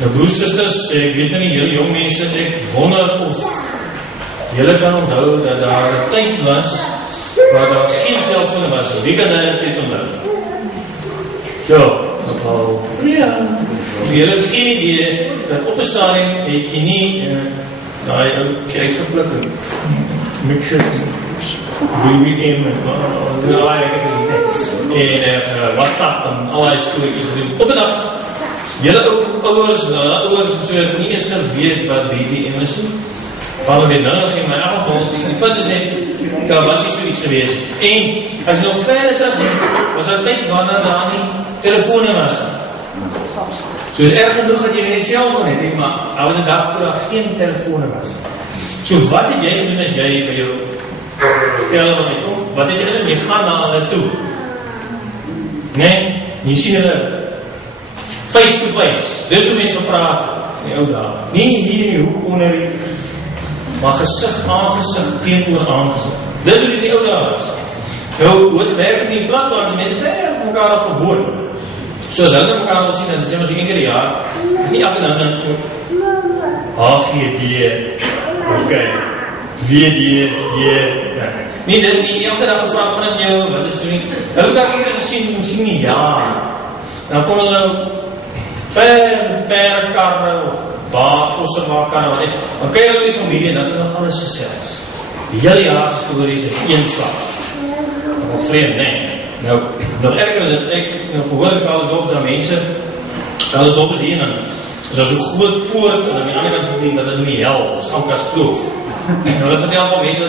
Nou broers, sisters, ek weet nie, julle jong mense, ek wonder of julle kan onthou dat daar 'n tyd was waar daar geen selfone was. Wie kan daai tyd onthou? So julle het geen idee dat op 'n stadium het jy nie daai ou kyk gepluk en mixers BBM en WhatsApp en al die stories doen. Op 'n dag, julle ouers so het nie eens geweet wat BBM is nie. Vallen weer nodig in my geval. Die punt is net, daar was nie so iets gewees. En as jy nog verder terug was daar tyd wanneer daar nie telefone was. So is erg genoeg dat jy nie selfoon het, maar daar was 'n dag toe daar geen telefone was. So wat het jy gedoen as jy by jou wat kom? Wat het jy gedoen? Jy gaan na hulle toe. Nee, jy sien hulle face to face. Dis hoe mense gepraat in die ou dae. Nie hier in die hoek onder die, maar gesig aangesig teenoor aangesig. Dis hoe die ou dae was. Nou, hoe het werk in die platforms, mense ver van mekaar af gewoon. So as hulle mekaar wil sien, as het sê maar so 1 keer 'n jaar, is nie elke nou dan HGD, ok, VD, nie dit nie, elke dag gevraag van het jou, wat is so nie, hulle het daar eerder gesien, miskien nie jaar, dan kon hulle nou ver karre, of osse karre, wat het, dan kyk hulle die familie, en dat het nog alles gesels, die hele jaar stories in een slag, nog vreemd, nee, nou, nog erger is dat ek, verhoor ek al op dat mense, al het op is hier, en is daar so'n groot poort, en aan die andere kant verdien, dat het nie help, dat is Ankas Kloof. En hulle vertel van mense,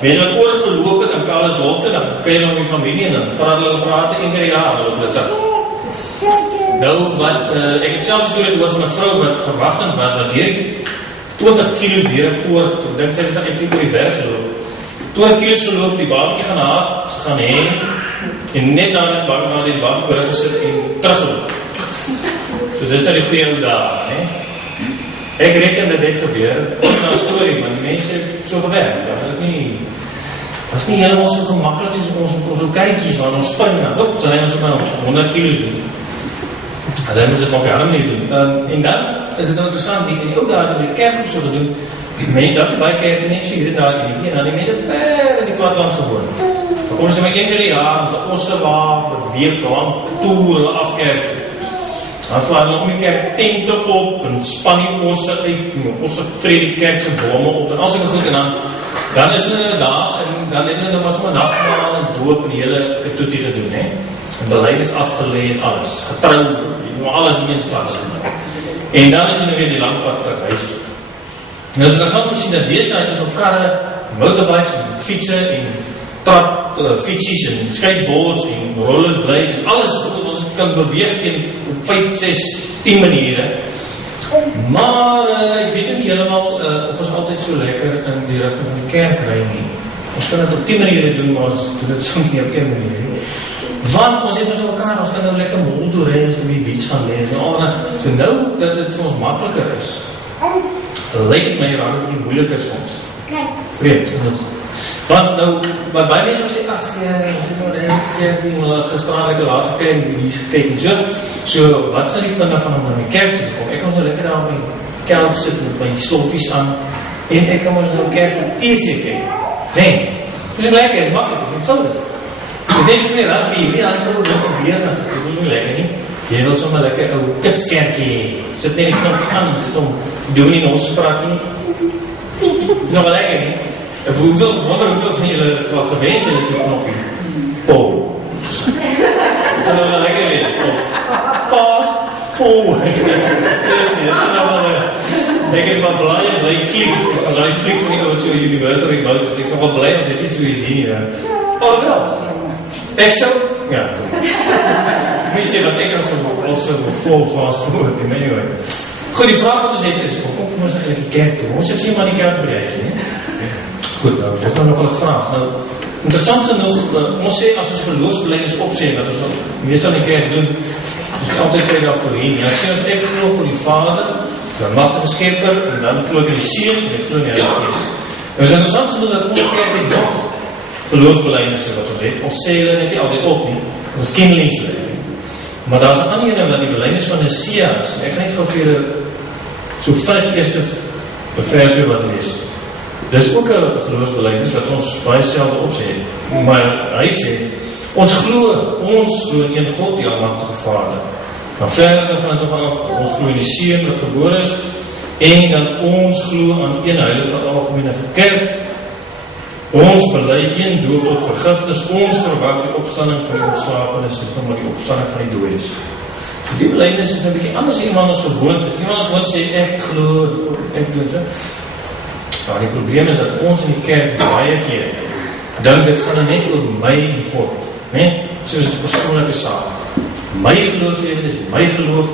mense wat oorgeloop het, en Kalis Dorpte, dan kan jy nog met die familie, en dan praat 1 keer 'n jaar, loop hulle terug. Nou, wat, ek het selfs so het was van 'n vrou, wat verwachtend was, wat hierdie 20 kilo's deur 'n poort, ek dink sy het dan eintlik oor die berg geloop, 20 kilo's geloop, die babatjie gaan heen, en net na die bank gesit en teruggeloop. So dis nou die goeie ou dae, hè? Ek reken dat dit gebeur, ook na 'n storie, maar die mense het so gewerk, dat is nie helemaal so gemakkelijk soos ons kijkies, waar ons spring, dan hebben ze maar 100 kilo's doen. Dan hebben ze het nog helemaal niet doen. En dan is het nou interessant, in die oude dagen hebben we de kerk ook zo gedaan, dat ze bij kerken niks hier en daar, en die mensen ver in die platteland gewoond. Dan komen ze maar 1 keer 'n jaar, met de ossewaaf, een week lang, toeren, afkerken. Dan slaan hulle om die kerk tente op, en span die osse uit, en osse vrede die kerk sy bome op, en al sy goed, en dan is hulle daar, en dan het hulle was maar nagmaal en doop, en die hele katoetie gedoen, hè. En beleid is afgeleid, en alles, getrouw, maar alles in een slag. En dan is hulle weer die lang pad terug huis toe. En as hulle gaan sien, dat deesdae het nog karre, motorbikes, en fietsen, en fietsies, en skateboards, en rollersblades, en alles wat ons kan beweeg in 5, 6, 10 maniere. Maar ek weet nie helemaal of ons altyd so lekker in die rigting van die kerk ry nie. Ons kan het op 10 maniere doen, maar ons doen het soms nie op 1 manier nie. Want ons het ons nou elkaar, ons kan nou lekker motor ry, ons kan die beach gaan lees, en so nou dat het vir ons makkeliker is, lyk het my raak 'n bietjie moeiliker soms. Vreemd genoeg. Want nou, wat baie mense sê, ag, gisteraan lekker later kyk, hier is gekyk en so, wat is die punte van om na die kerk te kom? Ek kan so lekker daar op my kelk sit, met my sloffies aan, en ek kan ons nou kerk op TV kyk. Nee, dit is lekker, het is makkelijk, het is eenvoudig. Het is net so meer rugby, ek kan ook nog weer, dat is nie lekker nie. Jy wil sommer lekker ou kitskerkie, sit net die knopje aan, sit om, doen nie in ons spraak nie. Is nog wel lekker nie. En hoeveel van jullie het wel geweest in het knopje? Paul. Dat is nog wel lekker wees. Paul. Dus dat is nog wel ik ben wel blij dat hij klikt. Dus als hij vliegt van die auto Universal Remote, ik ben wel blij als hij niet zoiets hier niet. Oh, wel. Ik zo? Ja. Ik weet niet dat ik als vol vast voor hem. Anyway. Goed, die vraag wat er zit is, hoe kom ons eigenlijk die kerk toe? Ons zit hier maar die kerk bereizen, hè? Goed, nou, dat is nou nog wel een vraag. Nou, interessant genoeg, ons sê, as ons geloofsbelijdenis opsê, dat ons meestal in die kerk doen, ons nie altyd kyk daar voorheen. Ja, sê ons, ek geloof voor die Vader, die machtige Schepper, en dan geloof ek die Seun, en ek geloof in die Heilige Gees. Nou, is interessant genoeg dat ons kerk het nog geloofsbelijdenisse wat ons het. Ons sê hulle net nie altyd op nie, ons ken nie so uit. Maar daar is 'n ander ene wat die belydenis van Nicea is. Ek gaan net gou vir julle so vinnig eerste versie wat lees. Dis ook 'n geloofsbelydenis wat ons baie selde opsê. Maar hy sê, ons glo in een God, die almagtige Vader. Maar verder gaan het nog af, ons glo in die Seun wat gebore is, en dan ons glo aan een heilige algemene kerk. Ons bely een doop tot vergifnis, ons verwag die opstanding van die ontslapenis, dis nog maar die opstanding van die dooies. So die belydenis is nou 'n bietjie anders as iemand ons gewoond is. Iemand ons gewoond sê, ek glo, so. Maar die probleem is dat ons in die kerk baie keer dink dit gaan net oor my en God, né? Soos 'n persoonlike saak. My geloofslewe is my geloof,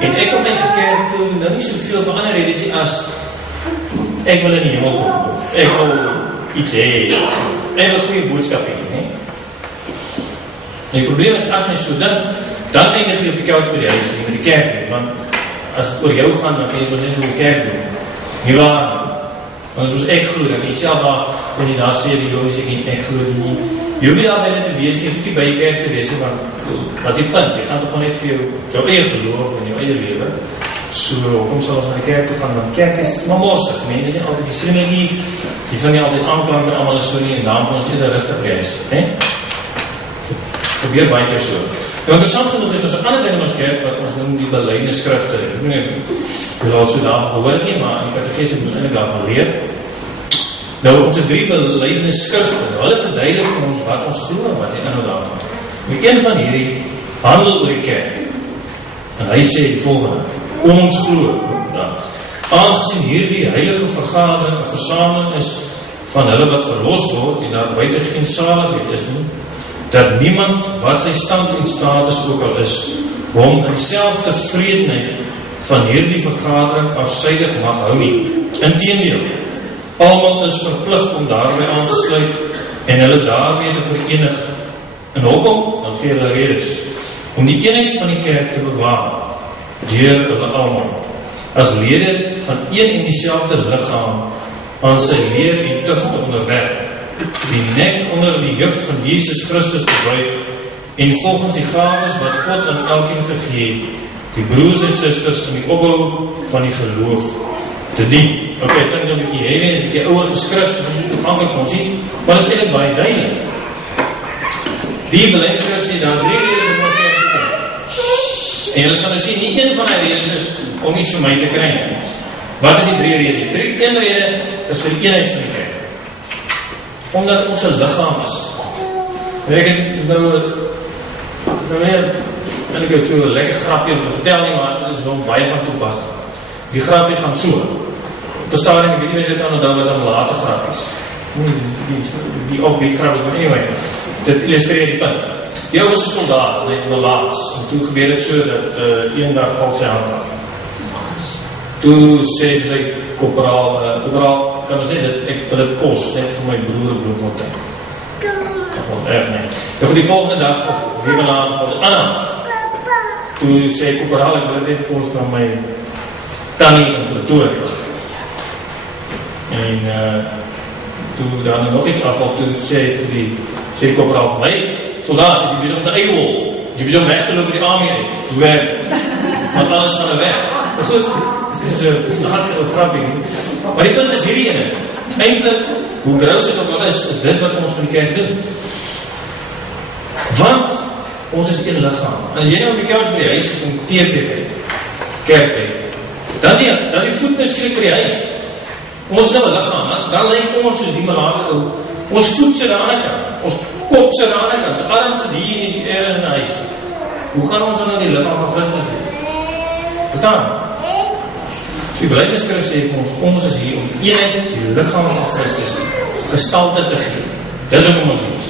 en ek kom in die kerk toe, nou nie soveel vir ander redes as ek wil in die hemel kom, of ek wil iets hê, ek wil goeie boodskap hê, né? Die probleem is, as my so dink, dan eindig jy op die couch by die huis, nie met die kerk nie, want as het oor jou gaan, dan kan jy ons net so die kerk doen. Nie waar, want as ons ek glo, dan kan jy self daar sê, as die jongens sê, ek glo nie. Jy hoef nie daar binnen te wees, jy hoef nie by die kerk te wees, want wat is die punt? Jy gaan toch maar net vir jou eie geloof en jou eie lewe. So, kom sal ons na die kerk toe gaan, want die kerk is maar morsig, mense is nie altyd vriendelik, die vind nie altyd aanklank by allemaal so nie, en daarom kan ons eerder rustig reis, né? Probeer baie keer so. Nou, interessant genoeg het ons 'n ander ding in ons kerk, wat ons noem die belydenisskrifte. Ek weet nie of jy al so daarvan gehoor het nie, maar die katekese het ons eintlik daarvan leer. Nou, ons het 3 belydenisskrifte. Nou, hulle verduidelik vir ons wat ons glo en wat die inhoud daarvan. Nou, een van hierdie handel oor die kerk. En hy sê die volgende: ons glo, aangesien hierdie heilige vergadering 'n versameling is van hulle wat verlos word en daar buite geen saligheid is nie, dat niemand wat sy stand en status ook al is, hom in selftevredenheid van hierdie vergadering afsydig mag hou nie. Inteendeel, almal is verplig om daarby aan te sluit en hulle daarmee te verenig. En hoekom? Dan gee hulle redes. Om die eenheid van die kerk te bewaar, deur hulle almal, as lede van een en dieselfde liggaam, aan sy leer en tug te onderwerp, die nek onder die juk van Jesus Christus te buig, en volgens die gawes wat God aan elkeen gegee het, die broers en susters in die opbou van die geloof te dien. Ok, ek dink dat 'n bietjie heavy is, 'n bietjie ouer geskrif, soos ons nie toeganklik vir ons sien, maar dit is eintlik baie duidelik. Die belydenisskrif sê daar 3 redes om ons kerk te kom. En julle sal nou sien, nie een van die redes is om iets vir my te kry. Wat is die 3 redes? Een rede is vir die eenheid van die kerk. Omdat ons 'n liggaam is. Ek het nou meer, en ek het so 'n lekker grapje om te vertel nie, maar dit is wel baie van toepassing. Die grapje gaan so. Op 'n stadium, ek weet nie wat dit aan onthou was aan laatste grapjes. Die offbeat grapjes, maar anyway, dit illustreer die punt. Die ou was 'n soldaat, en hy het melaats, en toe gebeur het so, dat een dag val sy hand af. Toe sê sy korporaal, kan ons sê, dat ek wil het pos, net vir my broer op Bloemfontein. Dat vond erg net. Nou, die volgende dag, of weer later, val het aan af. Toe sê korporaal, ek wil het net pos na my tannie in Pretoria. En toe daar nog iets afval, toe sê die korporaal van my, soldaat, is jy bezig om te eiwol? Is jy bezig om weg te loop in die army uit? Hoe werk? Want alles gaan er weg. Maar so, dit is nog iets grapje nie. Maar die punt is hierdie ene. Eindelijk, hoe groot het ook al is dit wat ons van die kerk doen. Want, ons is een lichaam. En as jy nou op die couch by die huis om TV kyk, kerk kyk, dan is die voet nou skielik by die huis. Ons is nou een lichaam, dan lyk ons soos die malaatse ou. Ons voet sit aan die kant, ons kop sit aan die kant, ons arm sit hier in die erg in die huis. Hoe gaan ons dan die lichaam van Christus wees? Verstaan? So die belydenisskrif sê vir ons is hier om eenheid die lichaam van Christus gestalte te gee. Dis ook om ons is.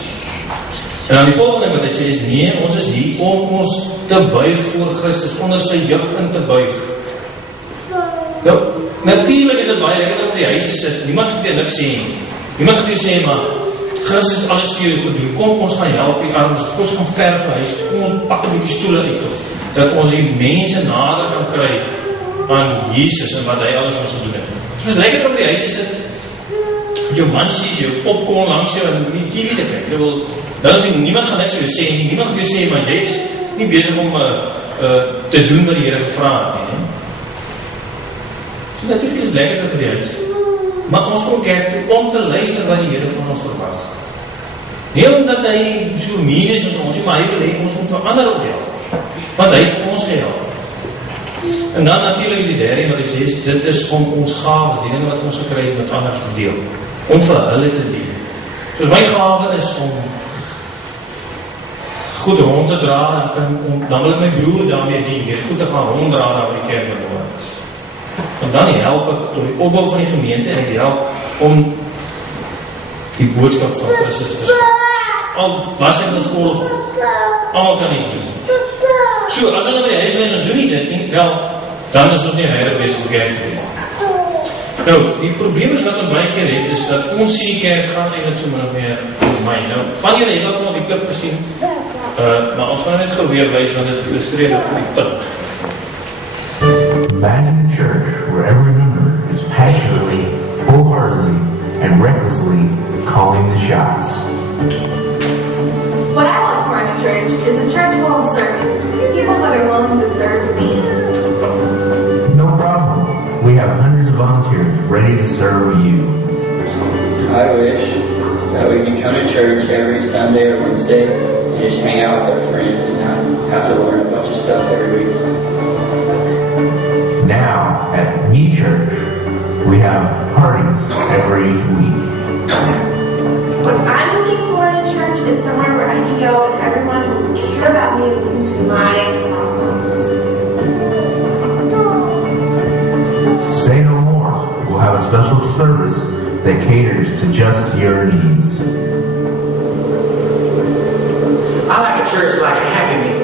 En dan die volgende wat hy sê is, nee, ons is hier om ons te buig voor Christus, onder sy juk in te buig. Nou, natuurlijk is het baie lekker om die huis te sit, niemand het weer niks sê nie. Niemand het weer sê, maar Christus het alles vir jou gedoen, kom ons gaan help die arms, kom ons gaan ver vir huis, kom ons pak 'n bietjie stoele uit, of dat ons die mense nader kan kry aan Jesus en wat hy alles ons gedoen het. Het is lekker om die huis te sit, met jou mansies, jou popcorn langs jou, en die TV te kyk. Niemand gaan niks vir jou sê, niemand gaan vir jou sê, maar jy is, nie besig om te doen wat die Here gevra het nie. So natuurlijk is het lekker by die huis, maar ons kom kerk toe om te luister wat die Here van ons verwag. Nie omdat hy so meen is met ons, maar hy wil hê ons moet verander op help, want hy het vir ons gehelp. En dan natuurlijk is die derde wat hy sê, dit is om ons gave, die dinge wat ons gekry het met ander te deel, om vir hulle te deel. Dus my gave is om goed rond te dra, en dan wil ek my broer daarmee dien, die goed te gaan ronddra daar waar die kerk nodig is. En dan help ek tot die opbouw van die gemeente, en ek help om die boodskap van Christus te verstaan. Al was ek in skool, allemaal kan nie doen. So, as hulle by die huis ben, ons doen nie dit nie, wel, dan is ons nie heilig bezig om kerk te wees. Nou, die probleem is wat ons baie keer het, is dat ons sien die kerk gaan eindelijk so min of meer op my. Nou, van julle het ook nog die klip gesien, maar ons gaan net geweer wees, want het illustreer dit vir die punt. Imagine a church where every member is passionately, wholeheartedly, and recklessly calling the shots. What I love for in a church is a church full of servants, people that are willing to serve me. No problem. We have hundreds of volunteers ready to serve you. I wish that we can come to church every Sunday or Wednesday and just hang out with our friends and not have to learn a bunch of stuff every week. Now, at Me Church, we have parties every week. What I'm looking for in a church is somewhere where I can go and everyone will care about me and listen to my problems. Say no more. We'll have a special service that caters to just your needs. I like a church like a Happy Meal.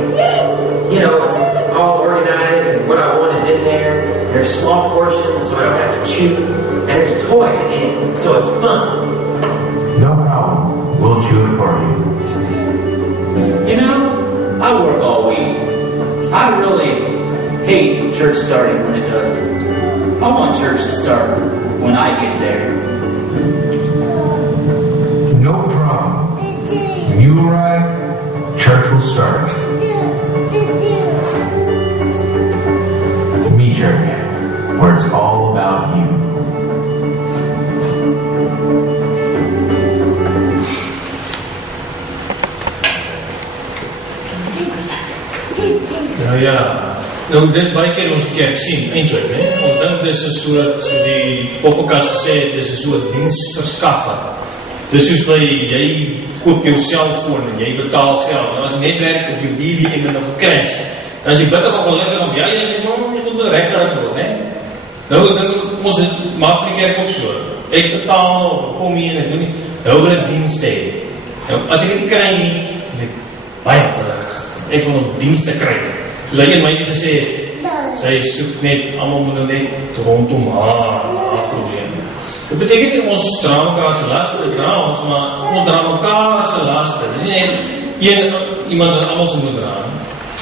You know, it's all organized and what I want is in there. There's small portions so I don't have to chew. And there's a toy at the end, so it's fun. No problem. We'll chew it for you. You know, I work all week. I really hate church starting when it does. I want church to start when I get there. No problem. When you arrive, church will start. Me Church, where it's all about you. Nou ja, nou dis baie keer ons kerk sien, eindelijk, he? Ons dink dis een soort, so die poppenkast gesê het, dis een soort dienstverskaffer. Dis soos by, jy koop jou cellfoon en jy betaal geld, en as jy netwerk op jou BBM en of crash, dan is jy bitter ongelukkig om, ja, jy sê, maar nie goed berechtgerik word, he? Nou, ons maak vir die kerk ook so, ek betaal, of kom hier en ek doen nie, nou wil ek dienst hê. Nou, as ek dit kry nie, is ek baie gelukkig, ek wil nog dienst te kry. Soos hy een meisje gesê het, sy soek net, allemaal moet nou net rondom haar probleem. Dit beteken nie ons dra mekaar se laste, maar ons dra mekaar se laste. Dit is nie iemand wat allemaal se moet dra.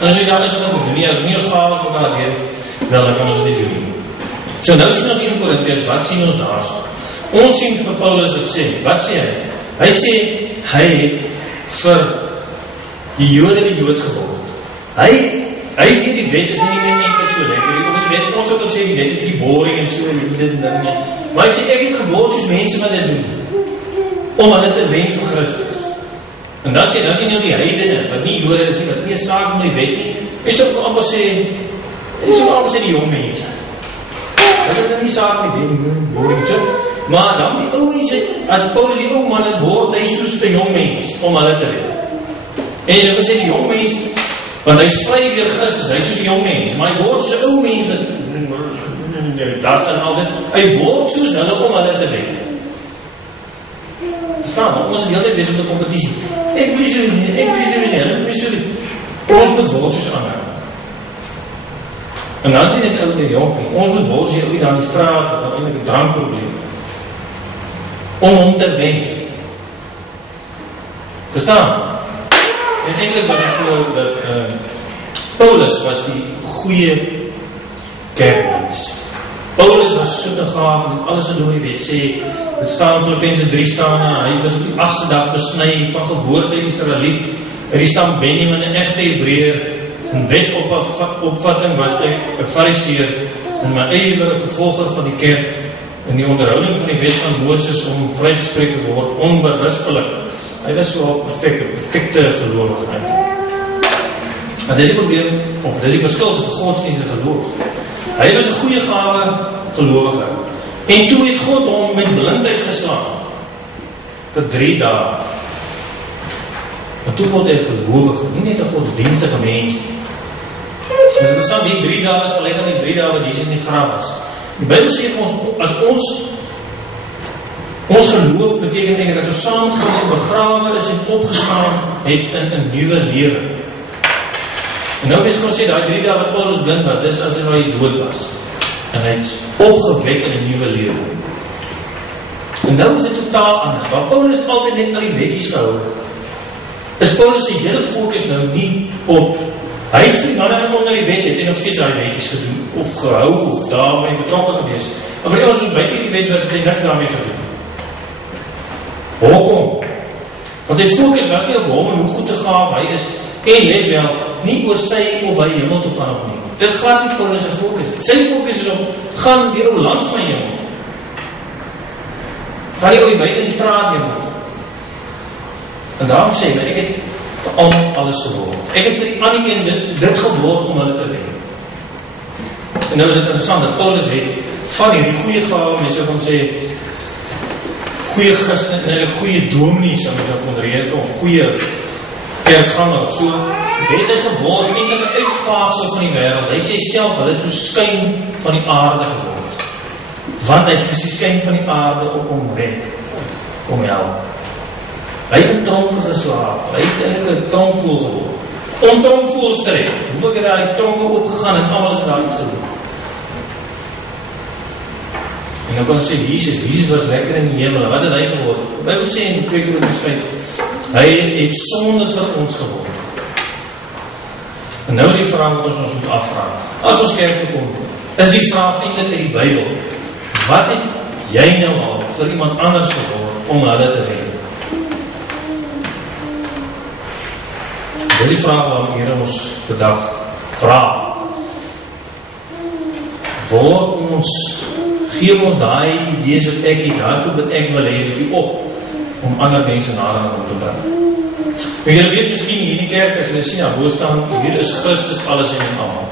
En as jy daar is, wat moet doen nie, as nie ons gaves mekaar deel, wel, dan kan ons dit doen nie. So nou sien ons hier in Korintiërs, wat sien ons daar so? Ons sien vir Paulus wat sê hy? Hy sê, hy het vir die Jood geword. Hy sê die wet is nie meer enkelijk so lekker. Ons ook al sê, die wet is die boring en so, en dit en dit nie. Maar hy sê, ek het geword soos mense wat dit doen, om hulle te wen vir Christus. En dan sê nou die heidene, wat nie Jode is nie, wat nie saak om die wet nie. Hy sê amper sê die jong mense. Dat is nie saak om die wet nie, boring so. Maar dan die ou mense, as Paulus die ou man het word, hy soos die jong mens, om hulle te wen. En hy sê die jong mens, want hy is vry deur Christus, hy is soos die jong mens, maar hy word so ou mens, hy word soos hulle om hulle te wen. Verstaan, ons is die hele tijd bezig met die competitie. Ek wil so nie, ons moet word soos ander. En dat is nie net oude jonkie, ons moet word soos oude aan die straat, of eindelijk een drankprobleem, om hom te wen. Verstaan? En eindelijk wat ek geloof dat Paulus was die goeie kerkmens. Paulus was soet en gaaf en alles in door die wet sê, het staan in Filippense 3 staan, hy was op die 8ste dag besny van geboorte Israeliet, en die stam Benjamin, een echte Hebreër, In wetsopvatting was ek 'n fariseer en my ywer 'n vervolger van die kerk in die onderhouding van die wet van Moses om vrygespreek te word onberispelik. Hy was so half perfekte gelowigheid. En dis die probleem, of dis die verskil tussen godsdienst en geloof. Hy was 'n goeie gawe gelowige. En toe het God hom met blindheid geslaan vir 3 dae. Maar toe word hy gelowige, nie net 'n godsdienstige mens. Dis interessant, die 3 dae is gelyk aan die 3 dae wat Jesus in die graf was. Die Bybel sê vir ons, as ons geloof beteken eintlik dat ons saam met God begrawe is en opgestaan het in 'n nuwe lewe. En nou mens kan sê, die 3 dae wat Paulus blind was, dis as hy dood was. En hy is opgewek in 'n nuwe lewe. En nou is dit totaal anders. Waar Paulus altyd net aan die wetjies gehou, is Paulus se hele fokus nou nie op, hy het vir die manne onder die wet, het hy nog steeds daai wetjies gedoen, of gehou, of daarmee betrokke gewees. Maar vir die ons wat buite die wet was, het hy niks daarmee gedoen. Hoekom? Want sy fokus was nie op hom en hoe goed te gaaf hy is, en let wel, nie oor sy of hy hemel toe gaan of nie. Dis glad nie Paulus se fokus. Sy fokus is op, gaan die ou langs my hemel. Gaan die ou die buite in die straat hemel. En daarom sê hy, ek het vir almal alles geword. Ek het vir die ander een dit geword om hulle te wen. En nou is dit interessant dat Paulus het van hierdie goeie gawe, mense kan sê, goeie Christen en hulle goeie dominee, sal jy nou kon reken, of goeie kerkganger of so, het hy geword, eintlik 'n uitvaagsel van die wêreld. Hy sê self, hulle het so skyn van die aarde geword. Want hy het die skyn van die aarde op hom red. Kom help. Hy het 'n tronk geslaap. Hy het eintlik 'n tronkvoel geword. Om tronkvoels te red. Hoeveel keer hy het tronke opgegaan en alles daar iets gedoen. En dan kan ons sê, Jesus was lekker in die hemel. Wat het hy geword? Die Bybel sê in 2 Korintiërs 5, hy het sonde vir ons geword. En nou is die vraag wat ons moet afvraag. As ons kerk toe kom, is die vraag eintlik uit die Bybel, wat het jy nou al vir iemand anders geword om hulle te red? Dit is die vraag waarom hier ons vandag vraag. Word ons, geef ons daai idees wat ek het, daai goed wat ek wil hê, bietjie op, om ander mense nader aan hom te bring. En jy weet miskien hier in die kerk, as jy sien, daar staan, hier is Christus alles en almal.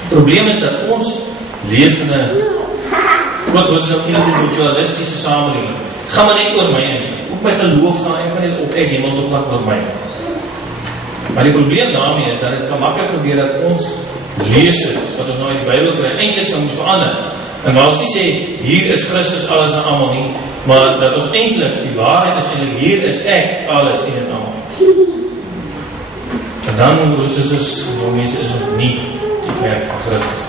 Die probleem is dat ons leef in 'n wat ons nou individualistische samelewing. Gaan maar net oor my eintlik. Op my geloof gaan ek of ek hemel toe gaan oor my. Maar die probleem daarmee is dat dit kan maklik gebeur dat ons lees wat ons nou in die Bybel kry, eintlik sou moet verander. En waar ons nie sê, hier is Christus alles en almal nie, maar dat ons eintlik, die waarheid is eintlik, hier is ek alles en almal. En dan, soos mense is ons nie die kerk van Christus.